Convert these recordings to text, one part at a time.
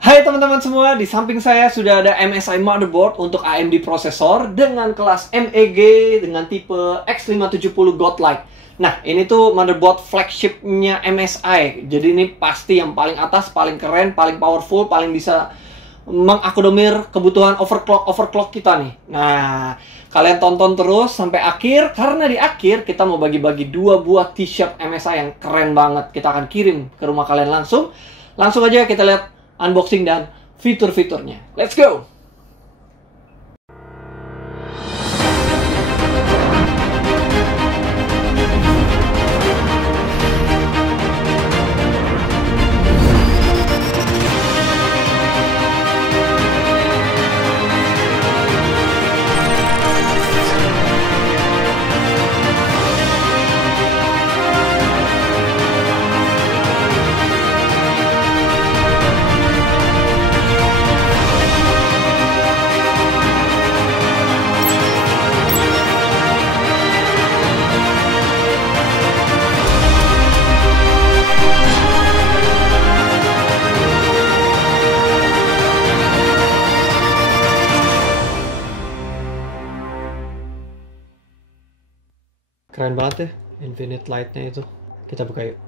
Hai teman-teman semua, di samping saya sudah ada MSI motherboard untuk AMD prosesor dengan kelas MEG dengan tipe X570 Godlike. Nah, ini tuh motherboard flagshipnya MSI. Jadi ini pasti yang paling atas, paling keren, paling powerful, paling bisa mengakomodir kebutuhan overclock kita nih. Nah, kalian tonton terus sampai akhir, karena di akhir kita mau bagi-bagi 2 buah t-shirt MSI yang keren banget. Kita akan kirim ke rumah kalian langsung. Langsung aja kita lihat unboxing dan fitur-fiturnya. Let's go! Keren banget ya, infinite light-nya itu. Kita buka yuk.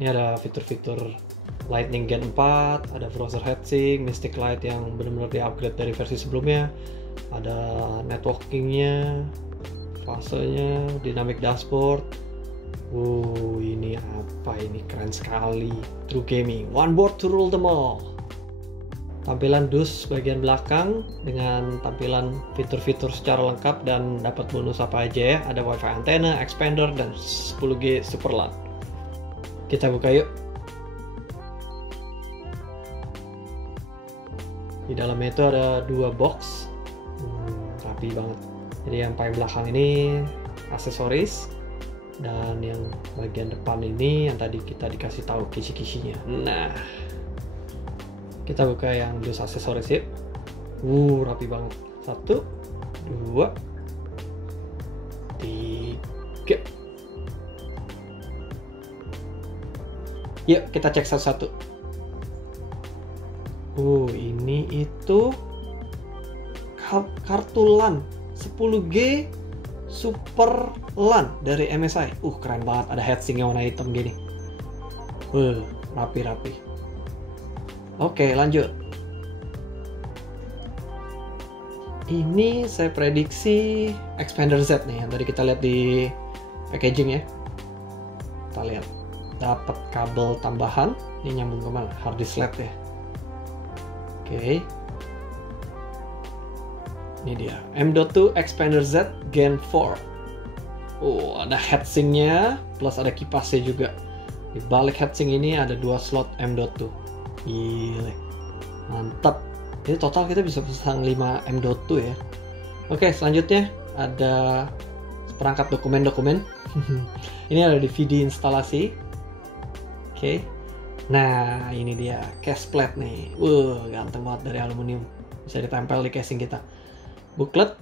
Ini ada fitur-fitur Lightning Gen 4, ada browser heatsink, Mystic Light yang benar-benar di-upgrade dari versi sebelumnya, ada networking-nya, fasenya, dynamic dashboard. Ini apa ini? Keren sekali. True Gaming, one board to rule them all. Tampilan dus bagian belakang dengan tampilan fitur-fitur secara lengkap dan dapat bonus apa aja ya. Ada wifi antena, expander, dan 10G super LAN. Kita buka yuk. Di dalamnya itu ada 2 box. Rapi banget. Jadi yang paling belakang ini aksesoris, dan yang bagian depan ini yang tadi kita dikasih tahu kisi-kisinya. Nah, kita buka yang dus aksesoris ya. Rapi banget. 1, 2, 3. Yuk kita cek satu-satu. Ini itu kartu LAN 10G Super LAN dari MSI. Keren banget. Ada heatsinknya warna hitam gini. Rapi-rapi. Oke, lanjut. Ini saya prediksi expander Z nih yang tadi kita lihat di packaging ya. Kita lihat dapat kabel tambahan. Ini nyambung kemana? Hard disk LED ya. Oke. Ini dia M.2 expander Z Gen 4. Ada heatsinknya plus ada kipasnya juga. Di balik heatsink ini ada 2 slot M.2. Gile, mantap. Jadi total kita bisa pasang 5 M.2 ya. Oke, selanjutnya ada perangkat dokumen-dokumen. Ini ada DVD instalasi. Oke. Nah, ini dia case plate nih. Ganteng banget dari aluminium. Bisa ditempel di casing kita. Booklet,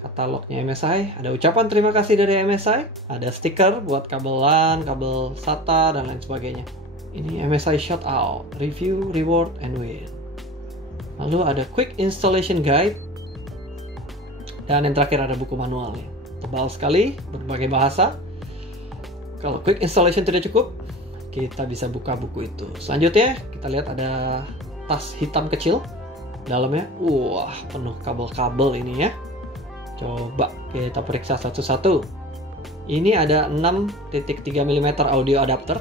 katalognya MSI, ada ucapan terima kasih dari MSI, ada stiker buat kabel LAN, kabel SATA, dan lain sebagainya. Ini MSI Shoutout, Review, Reward, and Win. Lalu ada Quick Installation Guide. Dan yang terakhir ada buku manualnya. Tebal sekali, berbagai bahasa. Kalau Quick Installation tidak cukup, kita bisa buka buku itu. Selanjutnya, kita lihat ada tas hitam kecil. Dalamnya, penuh kabel-kabel ini ya. Coba kita periksa satu-satu. Ini ada 6.3 mm audio adapter.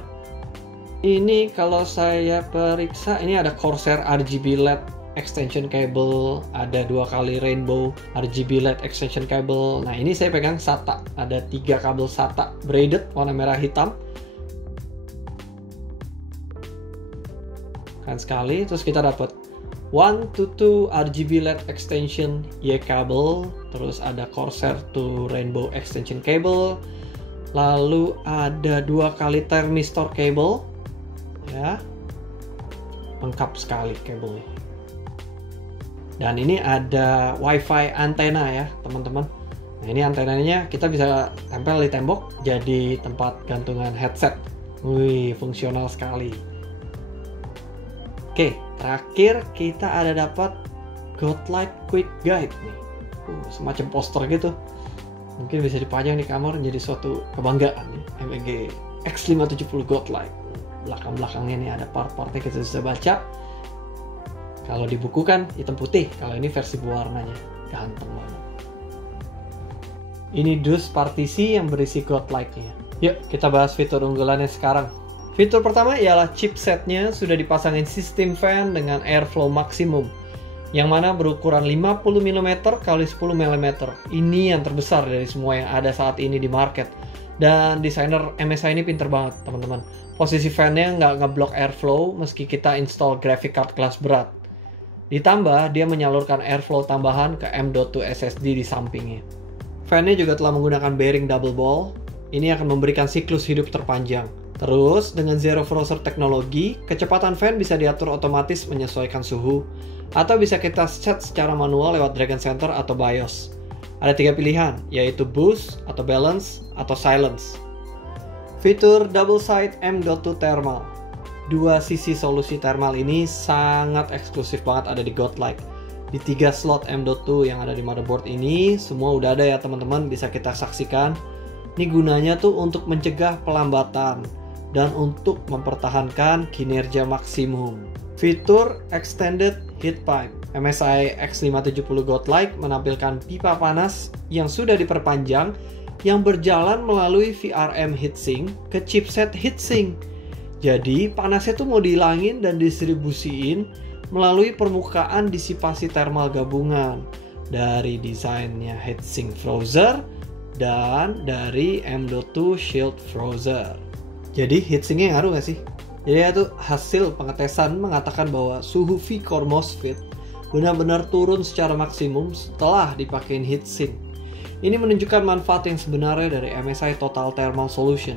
Ini kalau saya periksa, ini ada Corsair RGB LED extension cable, ada 2 kali rainbow RGB LED extension cable. Nah, ini saya pegang SATA, ada 3 kabel SATA braided warna merah hitam. Keren sekali. Terus kita dapat 1 to 2 RGB LED extension Y cable, terus ada Corsair to rainbow extension cable, lalu ada 2 kali thermistor cable. Ya, lengkap sekali kabelnya. Dan ini ada wifi antena ya teman-teman. Nah, ini antenanya kita bisa tempel di tembok jadi tempat gantungan headset. Fungsional sekali. Oke, terakhir kita ada dapat Godlike Quick Guide nih. Semacam poster gitu. Mungkin bisa dipajang di kamar menjadi suatu kebanggaan nih. MEG X570 Godlike. Belakang-belakangnya nih ada part-partnya kita bisa baca. Kalau dibukukan hitam putih, kalau ini versi berwarnanya. Ganteng banget. Ini dus partisi yang berisi Godlike-nya. Yuk kita bahas fitur unggulannya sekarang. Fitur pertama ialah chipsetnya sudah dipasangin sistem fan dengan airflow maksimum, yang mana berukuran 50 mm x 10 mm. Ini yang terbesar dari semua yang ada saat ini di market. Dan desainer MSI ini pinter banget teman-teman. Posisi fan-nya nggak ngeblok airflow meski kita install graphic card kelas berat. Ditambah dia menyalurkan airflow tambahan ke M.2 SSD di sampingnya. Fan-nya juga telah menggunakan bearing double ball. Ini akan memberikan siklus hidup terpanjang. Terus dengan Zero Frozer teknologi, kecepatan fan bisa diatur otomatis menyesuaikan suhu, atau bisa kita set secara manual lewat Dragon Center atau BIOS. Ada 3 pilihan, yaitu boost, atau balance, atau silence. Fitur double side M.2 thermal. Dua sisi solusi thermal ini sangat eksklusif banget ada di Godlike. Di 3 slot M.2 yang ada di motherboard ini, semua udah ada ya teman-teman, bisa kita saksikan. Ini gunanya tuh untuk mencegah pelambatan dan untuk mempertahankan kinerja maksimum. Fitur Extended Heat Pipe. MSI X570 Godlike menampilkan pipa panas yang sudah diperpanjang yang berjalan melalui VRM heatsink ke chipset heatsink. Jadi panasnya tuh mau dihilangin dan distribusiin melalui permukaan disipasi thermal gabungan dari desainnya heatsink Frozer dan dari M.2 Shield Frozer. Jadi heatsinknya ngaruh nggak sih? Jadi itu hasil pengetesan mengatakan bahwa suhu V-Core MOSFET benar-benar turun secara maksimum setelah dipakein heatsink. Ini menunjukkan manfaat yang sebenarnya dari MSI Total Thermal Solution.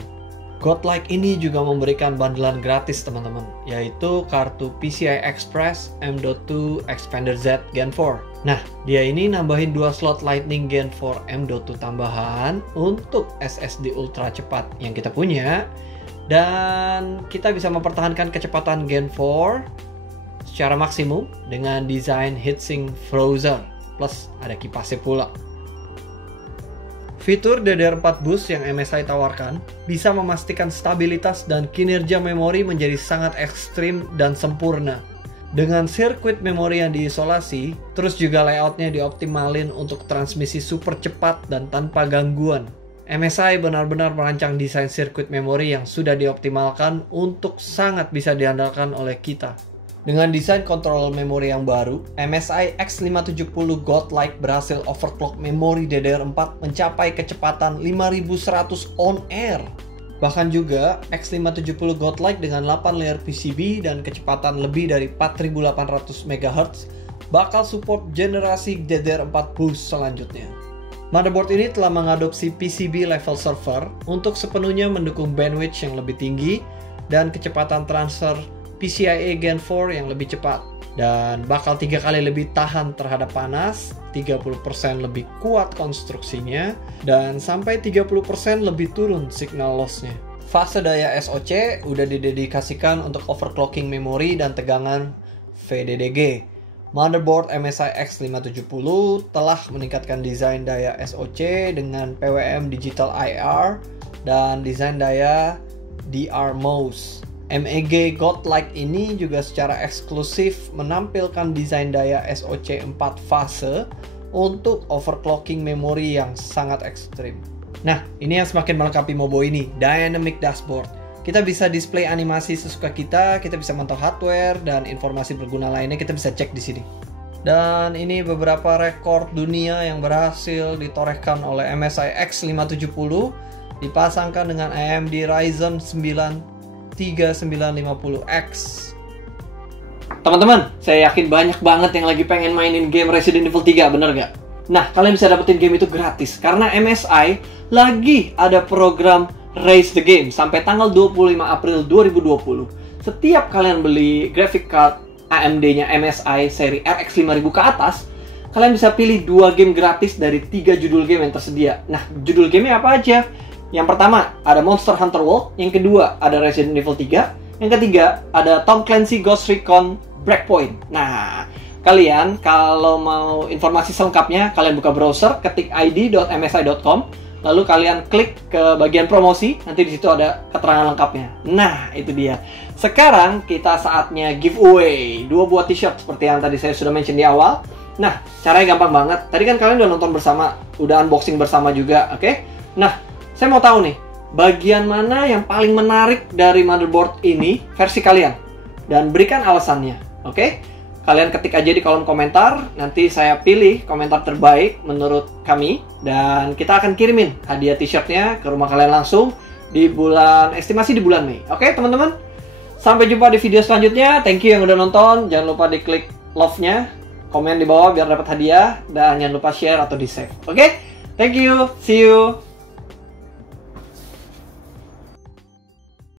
Godlike ini juga memberikan bandelan gratis teman-teman, yaitu kartu PCI Express M.2 Expander Z Gen 4. Nah, dia ini nambahin 2 slot Lightning Gen 4 M.2 tambahan untuk SSD ultra cepat yang kita punya, dan kita bisa mempertahankan kecepatan Gen 4 secara maksimum dengan desain heatsink Frozer, plus ada kipasnya pula. Fitur DDR4 Boost yang MSI tawarkan bisa memastikan stabilitas dan kinerja memori menjadi sangat ekstrim dan sempurna. Dengan sirkuit memori yang diisolasi, terus juga layoutnya dioptimalin untuk transmisi super cepat dan tanpa gangguan. MSI benar-benar merancang desain sirkuit memori yang sudah dioptimalkan untuk sangat bisa diandalkan oleh kita. Dengan desain kontrol memori yang baru, MSI X570 Godlike berhasil overclock memori DDR4 mencapai kecepatan 5100 on air. Bahkan juga X570 Godlike dengan 8 layer PCB dan kecepatan lebih dari 4800 MHz bakal support generasi DDR4 Boost selanjutnya. Motherboard ini telah mengadopsi PCB level server untuk sepenuhnya mendukung bandwidth yang lebih tinggi dan kecepatan transfer PCIe Gen 4 yang lebih cepat, dan bakal 3 kali lebih tahan terhadap panas, 30% lebih kuat konstruksinya, dan sampai 30% lebih turun signal loss-nya. Fase daya SoC udah didedikasikan untuk overclocking memori dan tegangan VDDG. Motherboard MSI X570 telah meningkatkan desain daya SoC dengan PWM Digital IR dan desain daya DRMOS. MEG Godlike ini juga secara eksklusif menampilkan desain daya SoC 4 fase untuk overclocking memori yang sangat ekstrim. Nah, ini yang semakin melengkapi Mobo ini, Dynamic Dashboard. Kita bisa display animasi sesuka kita bisa mantau hardware, dan informasi berguna lainnya kita bisa cek di sini. Dan ini beberapa rekor dunia yang berhasil ditorehkan oleh MSI X570, dipasangkan dengan AMD Ryzen 9 3950X. Teman-teman, saya yakin banyak banget yang lagi pengen mainin game Resident Evil 3, bener gak? Nah, kalian bisa dapetin game itu gratis karena MSI lagi ada program Raise the Game sampai tanggal 25 April 2020. Setiap kalian beli graphic card AMD-nya MSI seri RX 5000 ke atas, kalian bisa pilih 2 game gratis dari 3 judul game yang tersedia. Nah, judul gamenya apa aja? Yang pertama, ada Monster Hunter World. Yang kedua, ada Resident Evil 3. Yang ketiga, ada Tom Clancy Ghost Recon Breakpoint. Nah, kalian kalau mau informasi selengkapnya, kalian buka browser, ketik id.msi.com, lalu kalian klik ke bagian promosi, nanti di situ ada keterangan lengkapnya. Nah, itu dia. Sekarang kita saatnya giveaway 2 buah t-shirt seperti yang tadi saya sudah mention di awal. Nah, caranya gampang banget. Tadi kan kalian udah nonton bersama, udah unboxing bersama juga, oke? Nah, saya mau tahu nih, bagian mana yang paling menarik dari motherboard ini versi kalian? Dan berikan alasannya, oke? Kalian ketik aja di kolom komentar, nanti saya pilih komentar terbaik menurut kami, dan kita akan kirimin hadiah t-shirtnya ke rumah kalian langsung di estimasi di bulan Mei. Oke, teman-teman? Sampai jumpa di video selanjutnya. Thank you yang udah nonton. Jangan lupa diklik love-nya, komen di bawah biar dapat hadiah, dan jangan lupa share atau di-save. Oke? Thank you. See you.